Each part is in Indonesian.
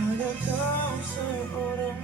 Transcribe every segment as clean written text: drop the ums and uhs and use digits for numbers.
Hanya kau seorang.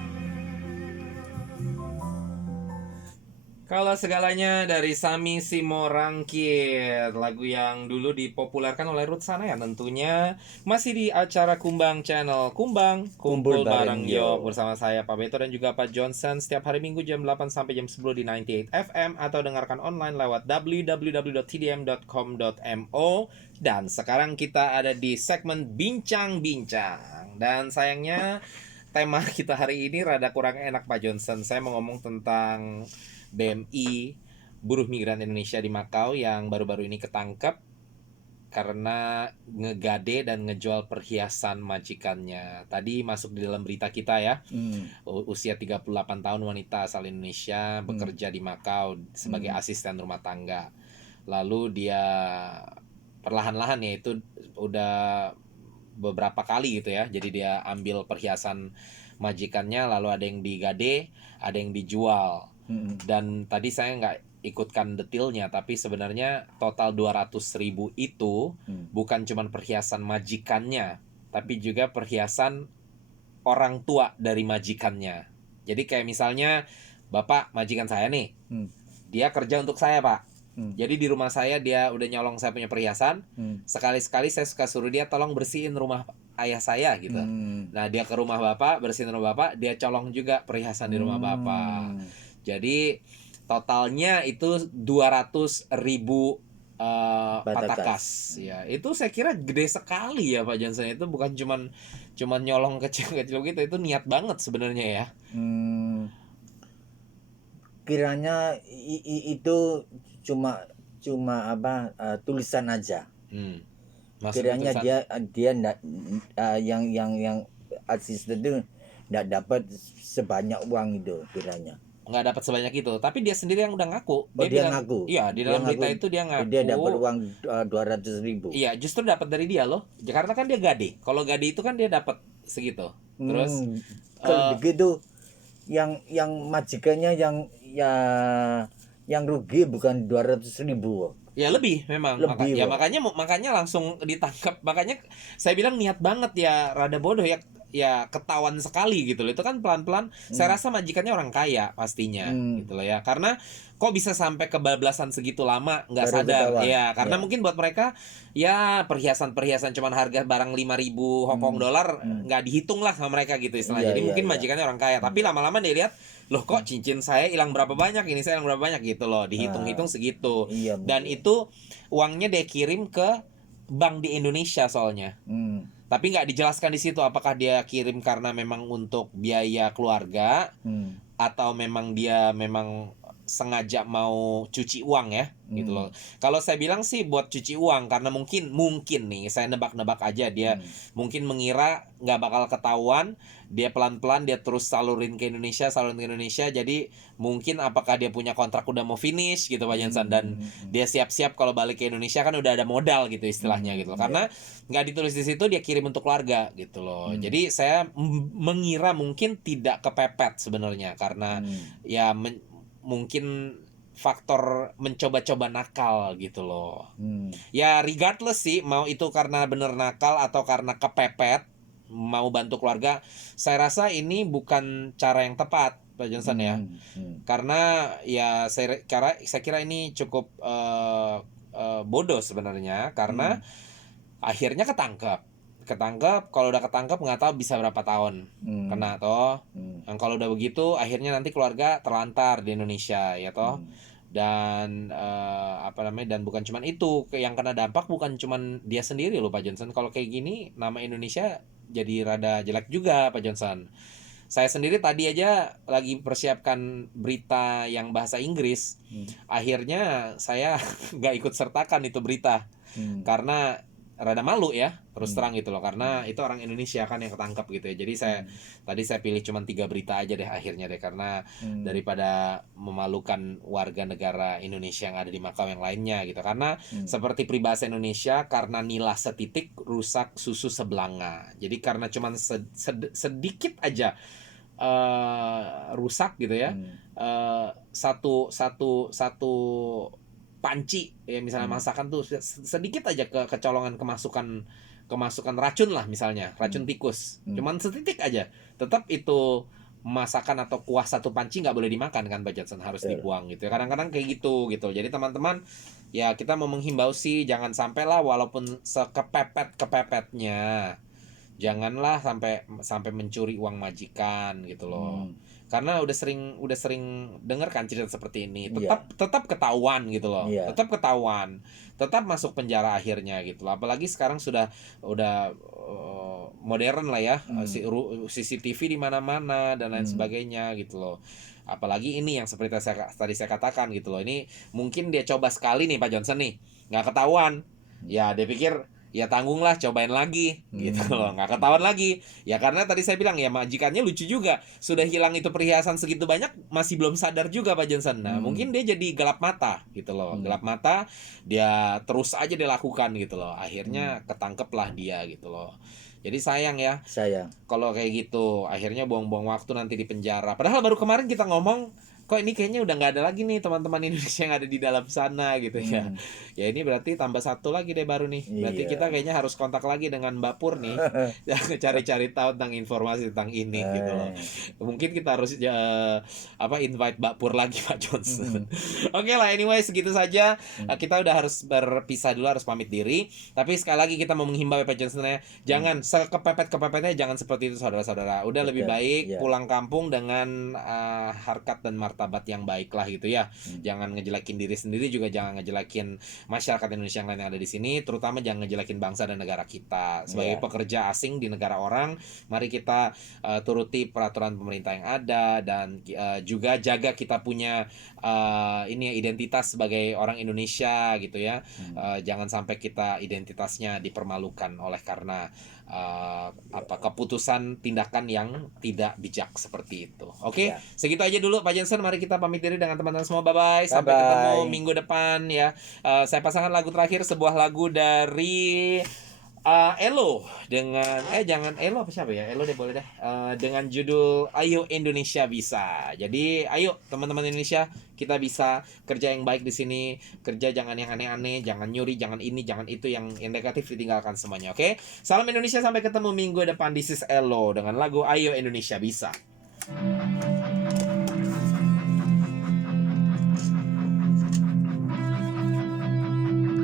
Kalau segalanya dari Sami Simorangkir, lagu yang dulu dipopulerkan oleh Ruth Sahanaya tentunya. Masih di acara Kumbang Channel, Kumbang Kumpul Kumpul bareng bareng Yo, Yo. bersama saya Pak Beto dan juga Pak Johnson setiap hari Minggu jam 8 sampai jam 10 di 98 FM atau dengarkan online lewat www.tdm.com.mo. Dan sekarang kita ada di segmen Bincang-Bincang. Dan sayangnya tema kita hari ini rada kurang enak Pak Johnson. Saya mau ngomong tentang BMI, buruh migran Indonesia di Makau yang baru-baru ini ketangkep karena ngegade dan ngejual perhiasan majikannya. Tadi masuk di dalam berita kita ya. Usia 38 tahun wanita asal Indonesia bekerja di Makau sebagai asisten rumah tangga. Lalu dia perlahan-lahan ya itu udah beberapa kali gitu ya. Jadi dia ambil perhiasan majikannya, lalu ada yang digade, ada yang dijual. Dan tadi saya nggak ikutkan detailnya, tapi sebenarnya total 200.000 itu bukan cuma perhiasan majikannya, tapi juga perhiasan orang tua dari majikannya. Jadi kayak misalnya bapak majikan saya nih, dia kerja untuk saya pak. Jadi di rumah saya dia udah nyolong saya punya perhiasan. Sekali-sekali saya suka suruh dia tolong bersihin rumah ayah saya gitu. Nah dia ke rumah bapak, bersihin rumah bapak, dia colong juga perhiasan di rumah bapak. Jadi totalnya itu 200.000 patakas. Ya itu saya kira gede sekali ya Pak Johnson. Itu bukan cuman nyolong kecil-kecil gitu, itu niat banget sebenarnya ya. Kiranya itu cuma apa tulisan aja. Maksudnya Kiranya tulisan, dia ndak yang asisten itu ndak dapat sebanyak uang itu kiranya. nggak dapat sebanyak itu, tapi dia sendiri yang udah ngaku. Oh, Dia dia bilang ngaku. iya di Dia dalam berita ngaku itu dia dia dapat ngaku. uang 200.000. Iya justru dapat dari dia loh, karena kan dia gade. Kalau gade itu kan dia dapat segitu. Terus Kalau eh, begitu yang majikannya yang rugi bukan 200.000. ya lebih memang Lebih, Wak. makanya langsung ditangkap. Makanya saya bilang niat banget ya, rada bodoh ya, ya ketahuan sekali gitu loh. Itu kan pelan-pelan. Saya rasa majikannya orang kaya pastinya gitu loh ya, karena kok bisa sampai kebablasan segitu lama nggak Baru sadar ketahuan. ya, karena Ya. mungkin buat mereka ya perhiasan cuman harga barang 5.000 Hong Kong dolar nggak dihitung lah sama mereka gitu istilahnya. Iya, Jadi iya, mungkin iya. majikannya orang kaya, tapi lama-lama dia lihat loh kok cincin saya hilang berapa banyak, ini saya hilang berapa banyak gitu loh, dihitung-hitung segitu. Iya, Dan mungkin. itu uangnya dia kirim ke bank di Indonesia soalnya. Tapi nggak dijelaskan di situ apakah dia kirim karena memang untuk biaya keluarga atau memang dia memang sengaja mau cuci uang ya gitu loh. Kalau saya bilang sih buat cuci uang, karena mungkin nih saya nebak-nebak aja, dia mungkin mengira nggak bakal ketahuan, dia pelan-pelan dia terus salurin ke Indonesia, jadi mungkin apakah dia punya kontrak udah mau finish gitu Pak Jansan, dan dia siap-siap kalau balik ke Indonesia kan udah ada modal gitu istilahnya gitu loh. Karena nggak ditulis di situ dia kirim untuk keluarga gitu loh. Jadi saya mengira mungkin tidak kepepet sebenarnya, karena ya mungkin faktor mencoba-coba nakal gitu loh. Ya regardless sih, mau itu karena bener nakal atau karena kepepet mau bantu keluarga, saya rasa ini bukan cara yang tepat Pak Johnson ya. Karena ya saya kira ini cukup bodoh sebenarnya, karena akhirnya ketangkep. Kalau udah ketangkep nggak tahu bisa berapa tahun kena toh. Yang kalau udah begitu akhirnya nanti keluarga terlantar di Indonesia ya toh. Dan dan bukan cuman itu, yang kena dampak bukan cuman dia sendiri loh Pak Johnson. Kalau kayak gini nama Indonesia jadi rada jelek juga Pak Johnson. Saya sendiri tadi aja lagi persiapkan berita yang bahasa Inggris. Akhirnya saya nggak ikut sertakan itu berita. Karena rada malu ya, terus terang gitu loh, karena itu orang Indonesia kan yang ketangkep gitu ya. Jadi tadi saya pilih cuma 3 berita aja deh akhirnya deh, karena daripada memalukan warga negara Indonesia yang ada di Makau yang lainnya gitu. Karena seperti peribahasa Indonesia, karena nilah setitik rusak susu sebelanga. Jadi karena cuma sedikit aja rusak gitu ya, satu panci ya misalnya masakan tuh sedikit aja kecolongan kemasukan kemasukan racun lah misalnya, racun tikus. Cuman setitik aja. Tetap itu masakan atau kuah satu panci nggak boleh dimakan kan Pak Johnson, harus dibuang gitu. Kadang-kadang kayak gitu. Jadi teman-teman ya kita mau menghimbau sih jangan sampai lah walaupun sekepepet-kepepetnya. Janganlah sampai mencuri uang majikan gitu loh. Karena udah sering dengar kan cerita seperti ini. Tetap ketahuan gitu loh. Tetap ketahuan. Tetap masuk penjara akhirnya gitu loh. Apalagi sekarang udah modern lah ya. CCTV di mana-mana dan lain sebagainya gitu loh. Apalagi ini yang seperti tadi saya katakan gitu loh. Ini mungkin dia coba sekali nih Pak Johnson nih, nggak ketahuan. Ya dia pikir ya tanggunglah, cobain lagi gitu loh, nggak ketahuan lagi ya, karena tadi saya bilang ya majikannya lucu juga, sudah hilang itu perhiasan segitu banyak masih belum sadar juga Pak Johnson. Nah mungkin dia jadi gelap mata gitu loh, gelap mata, dia terus aja dilakukan gitu loh, akhirnya ketangkep lah dia gitu loh. Jadi sayang ya kalau kayak gitu, akhirnya buang-buang waktu nanti di penjara, padahal baru kemarin kita ngomong kok ini kayaknya udah nggak ada lagi nih teman-teman Indonesia yang ada di dalam sana gitu ya. Ya ini berarti tambah satu lagi deh baru nih. Berarti kita kayaknya harus kontak lagi dengan Mbak Pur nih. Cari-cari tahu tentang informasi tentang ini gitu loh. Mungkin kita harus invite Mbak Pur lagi Pak Johnson. Oke lah, anyway segitu saja. Kita udah harus berpisah dulu, harus pamit diri. Tapi sekali lagi kita mau menghimbau Pak Johnson ya, jangan sekepepet-kepepetnya, jangan seperti itu saudara-saudara. Udah lebih baik pulang kampung dengan harkat dan martabat yang baik lah gitu ya. Jangan ngejelekin diri sendiri, juga jangan ngejelekin masyarakat Indonesia yang lain yang ada di sini, terutama jangan ngejelekin bangsa dan negara kita. Sebagai pekerja asing di negara orang, mari kita turuti peraturan pemerintah yang ada dan juga jaga kita punya identitas sebagai orang Indonesia gitu ya. Jangan sampai kita identitasnya dipermalukan oleh karena keputusan tindakan yang tidak bijak seperti itu. Oke, segitu aja dulu Pak Johnson. Mari kita pamit diri dengan teman-teman semua. Bye-bye. Sampai ketemu minggu depan ya. Saya pasangkan lagu terakhir, sebuah lagu dari Elo dengan jangan Elo, apa siapa ya? Elo deh, boleh deh. Dengan judul Ayo Indonesia Bisa. Jadi ayo teman-teman Indonesia, kita bisa kerja yang baik di sini. Kerja jangan yang aneh-aneh, jangan nyuri, jangan ini, jangan itu, yang negatif ditinggalkan semuanya. Oke? Salam Indonesia, sampai ketemu minggu depan. This is Elo dengan lagu Ayo Indonesia Bisa.